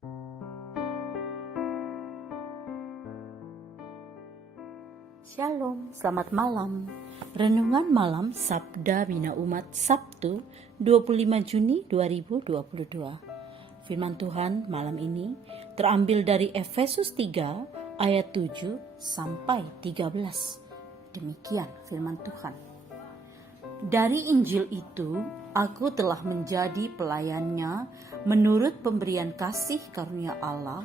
Shalom, selamat malam. Renungan malam Sabda Bina Umat Sabtu 25 Juni 2022. Firman Tuhan malam ini terambil dari Efesus 3 ayat 7 sampai 13. Demikian firman Tuhan. Dari Injil itu aku telah menjadi pelayannya menurut pemberian kasih karunia Allah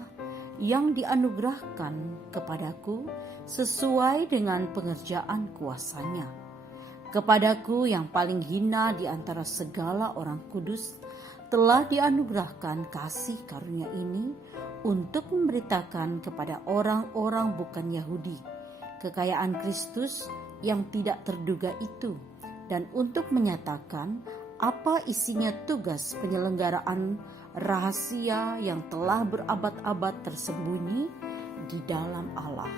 yang dianugerahkan kepadaku sesuai dengan pengerjaan kuasanya. Kepadaku yang paling hina di antara segala orang kudus telah dianugerahkan kasih karunia ini untuk memberitakan kepada orang-orang bukan Yahudi kekayaan Kristus yang tidak terduga itu, dan untuk menyatakan apa isinya tugas penyelenggaraan rahasia yang telah berabad-abad tersembunyi di dalam Allah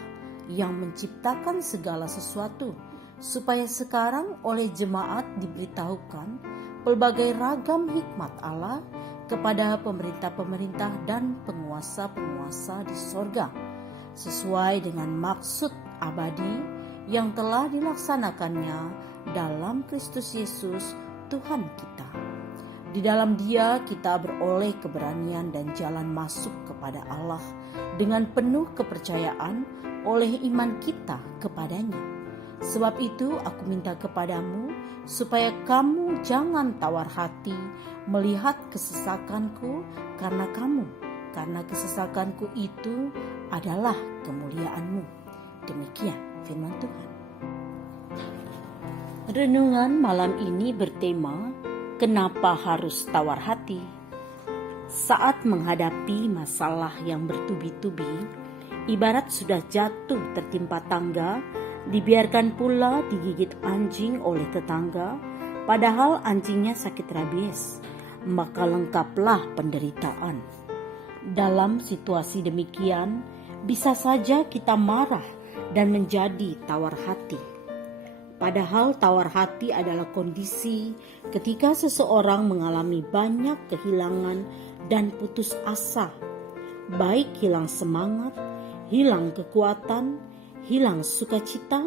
yang menciptakan segala sesuatu, supaya sekarang oleh jemaat diberitahukan pelbagai ragam hikmat Allah kepada pemerintah-pemerintah dan penguasa-penguasa di sorga, sesuai dengan maksud abadi yang telah dilaksanakannya dalam Kristus Yesus Tuhan kita. Di dalam Dia kita beroleh keberanian dan jalan masuk kepada Allah dengan penuh kepercayaan oleh iman kita kepadanya. Sebab itu aku minta kepadamu supaya kamu jangan tawar hati melihat kesesakanku karena kesesakanku itu adalah kemuliaanmu. Demikian firman Tuhan. Renungan malam ini bertema, kenapa harus tawar hati? Saat menghadapi masalah yang bertubi-tubi, ibarat sudah jatuh tertimpa tangga, dibiarkan pula digigit anjing oleh tetangga, padahal anjingnya sakit rabies, maka lengkaplah penderitaan. Dalam situasi demikian, bisa saja kita marah dan menjadi tawar hati. Padahal tawar hati adalah kondisi ketika seseorang mengalami banyak kehilangan dan putus asa, baik hilang semangat, hilang kekuatan, hilang sukacita,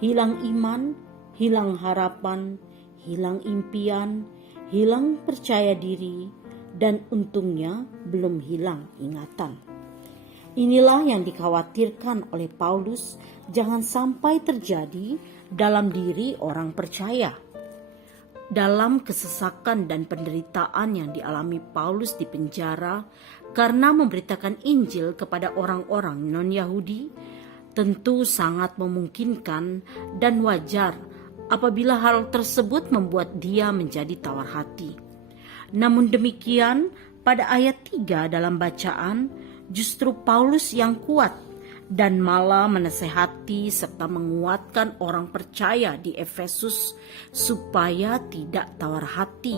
hilang iman, hilang harapan, hilang impian, hilang percaya diri, dan untungnya belum hilang ingatan. Inilah yang dikhawatirkan oleh Paulus jangan sampai terjadi dalam diri orang percaya. Dalam kesesakan dan penderitaan yang dialami Paulus di penjara karena memberitakan Injil kepada orang-orang non-Yahudi, tentu sangat memungkinkan dan wajar apabila hal tersebut membuat dia menjadi tawar hati. Namun demikian, pada ayat 3 dalam bacaan, justru Paulus yang kuat dan malah menasehati serta menguatkan orang percaya di Efesus supaya tidak tawar hati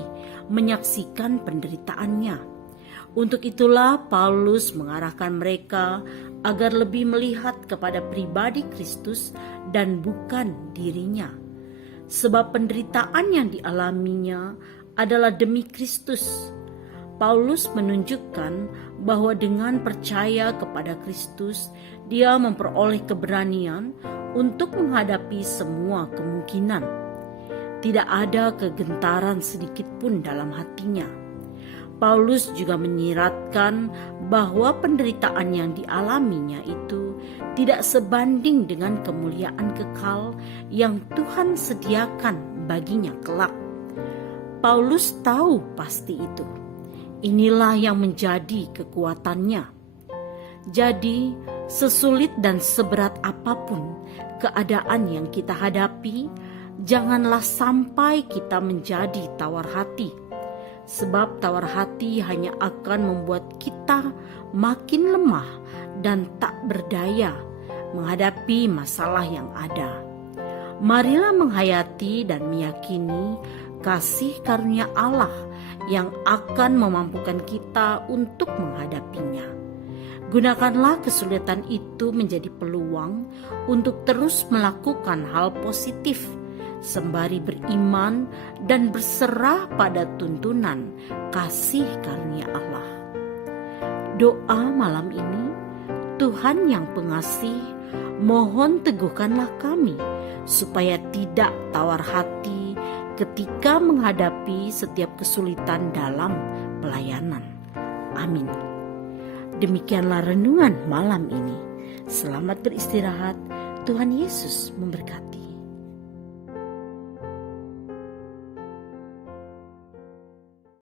menyaksikan penderitaannya. Untuk itulah Paulus mengarahkan mereka agar lebih melihat kepada pribadi Kristus dan bukan dirinya. Sebab penderitaan yang dialaminya adalah demi Kristus. Paulus menunjukkan bahwa dengan percaya kepada Kristus, dia memperoleh keberanian untuk menghadapi semua kemungkinan. Tidak ada kegentaran sedikit pun dalam hatinya. Paulus juga menyiratkan bahwa penderitaan yang dialaminya itu tidak sebanding dengan kemuliaan kekal yang Tuhan sediakan baginya kelak. Paulus tahu pasti itu. Inilah yang menjadi kekuatannya. Jadi, sesulit dan seberat apapun keadaan yang kita hadapi, janganlah sampai kita menjadi tawar hati. Sebab tawar hati hanya akan membuat kita makin lemah dan tak berdaya menghadapi masalah yang ada. Marilah menghayati dan meyakini kasih karunia Allah yang akan memampukan kita untuk menghadapinya. Gunakanlah kesulitan itu menjadi peluang untuk terus melakukan hal positif, sembari beriman dan berserah pada tuntunan kasih karunia Allah. Doa malam ini, Tuhan yang pengasih, mohon teguhkanlah kami supaya tidak tawar hati ketika menghadapi setiap kesulitan dalam pelayanan. Amin. Demikianlah renungan malam ini. Selamat beristirahat. Tuhan Yesus memberkati.